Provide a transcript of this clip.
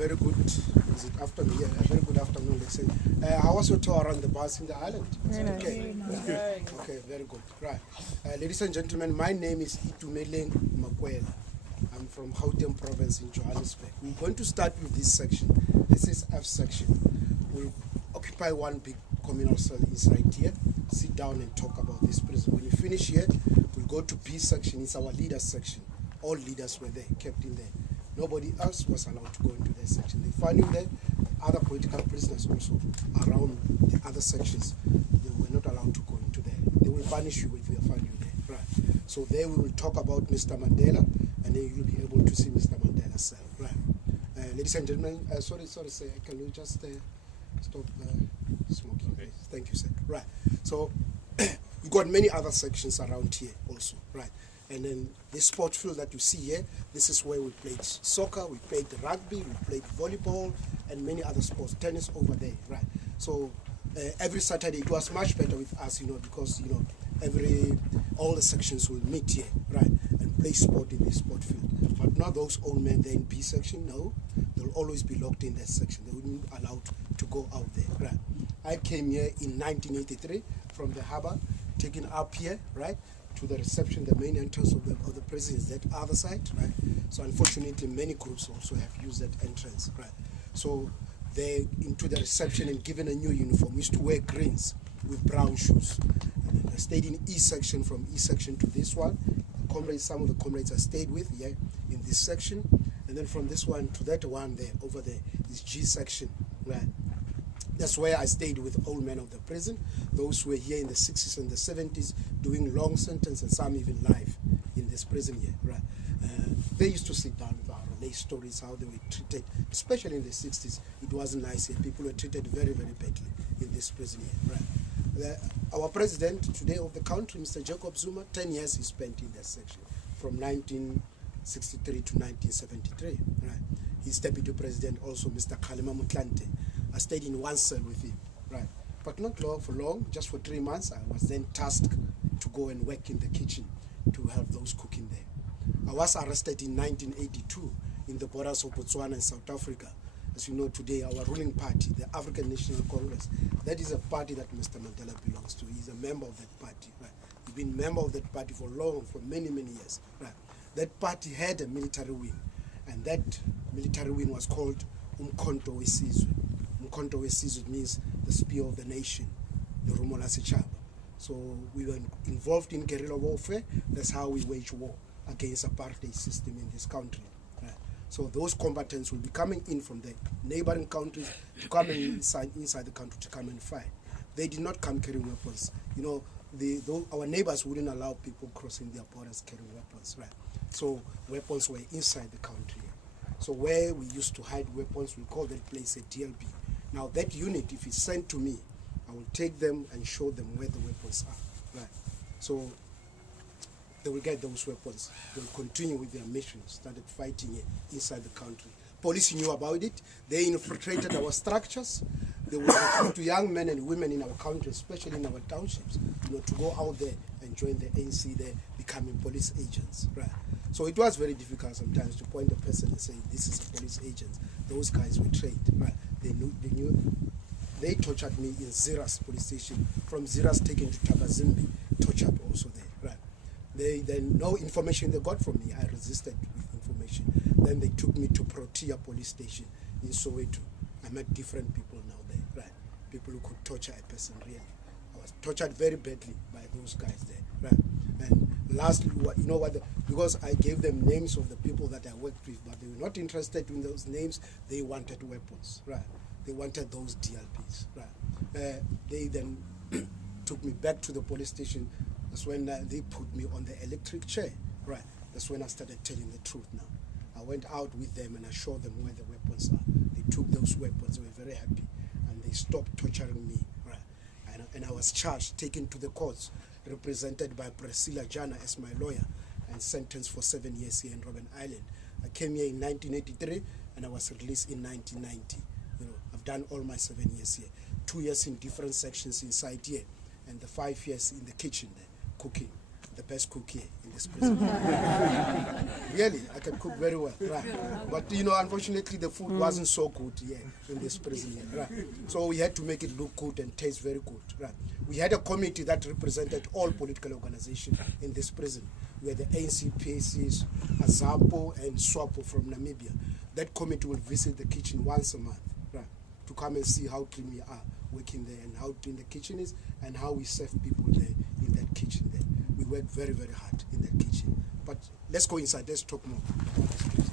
very good, is it afternoon? Yeah, a very good afternoon, let's say. How was your tour around the bars in the island? Okay. Okay, very good. Right. Ladies and gentlemen, my name is Itumeleng Makwela. I'm from Gauteng province in Johannesburg. We're going to start with this section. This is F section. We'll occupy one big communal cell inside here, sit down and talk about this prison. When we finish here, we'll go to B section. It's our leaders section. All leaders were there, kept in there. Nobody else was allowed to go into that section. They found in there other political prisoners also around the other sections. They were not allowed to go into there. They will punish you if they find you there. Right. So there we will talk about Mr. Mandela, and then you'll be able to see Mr. Mandela's cell. Right. Ladies and gentlemen, sorry, sir. Can you just stop smoking? Okay. Thank you, sir. Right. So we've got many other sections around here also. Right. And then this sport field that you see here, this is where we played soccer, we played rugby, we played volleyball, and many other sports, tennis over there, right? So every Saturday it was much better with us, because, all the sections will meet here, right, and play sport in this sport field. But not those old men there in B section, no. They'll always be locked in that section. They wouldn't be allowed to go out there, right? I came here in 1983 from the harbor, taken up here, right, to the reception, the main entrance of the prison is that other side, right? So unfortunately, many groups also have used that entrance, right? So they into the reception and given a new uniform. We used to wear greens with brown shoes. And then I stayed in E section, from E section to this one. Comrades, some of the comrades I stayed with here in this section, and then from this one to that one there, over there is G section, right? That's where I stayed with old men of the prison, those who were here in the 60s and the 70s doing long sentences and some even life in this prison here, right? They used to sit down with our relay stories, how they were treated, especially in the 60s. It wasn't nice here. People were treated very, very badly in this prison here, right? Our president today of the country, Mr. Jacob Zuma, 10 years he spent in that section, from 1963 to 1973, right? His deputy president also, Mr. Kgalema Motlanthe. I stayed in one cell with him, right? But not for long, just for 3 months. I was then tasked to go and work in the kitchen to help those cooking there. I was arrested in 1982 in the borders of Botswana and South Africa. As you know today, our ruling party, the African National Congress, that is a party that Mr. Mandela belongs to. He's a member of that party, right? He's been a member of that party for many, many years, right? That party had a military wing, and that military wing was called Umkhonto weSizwe. Umkhonto weSizwe means the spear of the nation, the Rumola Sechaba. So we were involved in guerrilla warfare. That's how we wage war against apartheid system in this country. Right? So those combatants will be coming in from the neighboring countries to come inside the country to come and fight. They did not come carrying weapons. Our neighbors wouldn't allow people crossing their borders carrying weapons, right? So weapons were inside the country. So where we used to hide weapons, we call that place a DLB. Now that unit, if it's sent to me, I will take them and show them where the weapons are, right? So they will get those weapons. They'll continue with their mission, started fighting inside the country. Police knew about it. They infiltrated our structures. They would recruit to young men and women in our country, especially in our townships, to go out there and join the ANC there, becoming police agents, right? So it was very difficult sometimes to point a person and say, this is a police agent. Those guys were trained, right? They tortured me in Ziras police station. From Ziras taken to Tabazimbi, tortured also there, right? Then no information they got from me. I resisted with information. Then they took me to Protea police station in Soweto. I met different people now there, right? People who could torture a person really. I was tortured very badly by those guys there, right? And lastly, because I gave them names of the people that I worked with, but they were not interested in those names. They wanted weapons, right? They wanted those DLPs, right? They then took me back to the police station. That's when they put me on the electric chair, right? That's when I started telling the truth now. I went out with them and I showed them where the weapons are. They took those weapons, they were very happy, and they stopped torturing me, right? And I was charged, taken to the courts, represented by Priscilla Jana as my lawyer, and sentenced for 7 years here in Robben Island. I came here in 1983 and I was released in 1990. I've done all my 7 years here. 2 years in different sections inside here, and the 5 years in the kitchen there, cooking. the best cook here in this prison. Really, I can cook very well, right? But you know, unfortunately, the food wasn't so good here in this prison here, right? So we had to make it look good and taste very good, right? We had a committee that represented all political organizations in this prison. We had the ANC, PACs, AZAPO, and SWAPO from Namibia. That committee will visit the kitchen once a month, right, to come and see how clean we are working there and how clean the kitchen is and how we serve people there in that kitchen there. We work very, very hard in that kitchen. But let's go inside. Let's talk more about this, please.